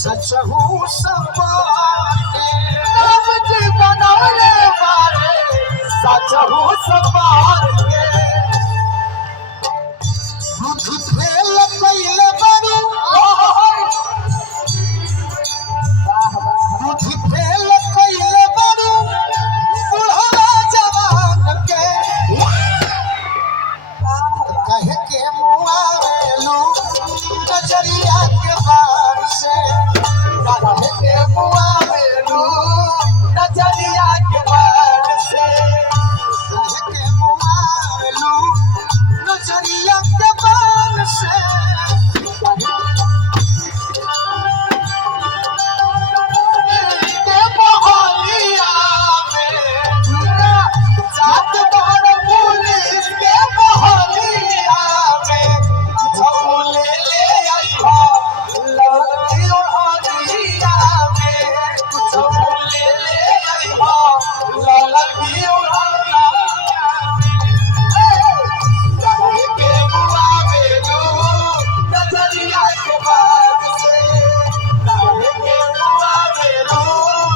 सच हूँ सपाटे राम जी बनौले बारे सच हूँ सपाटे बुद्धि फेल कइले बारू बुद्धि फेल कइले बारू बुढ़वा जवान के कहे के मुआवेलू नजरिया के बार से कहे के मुआवेलू नजरिया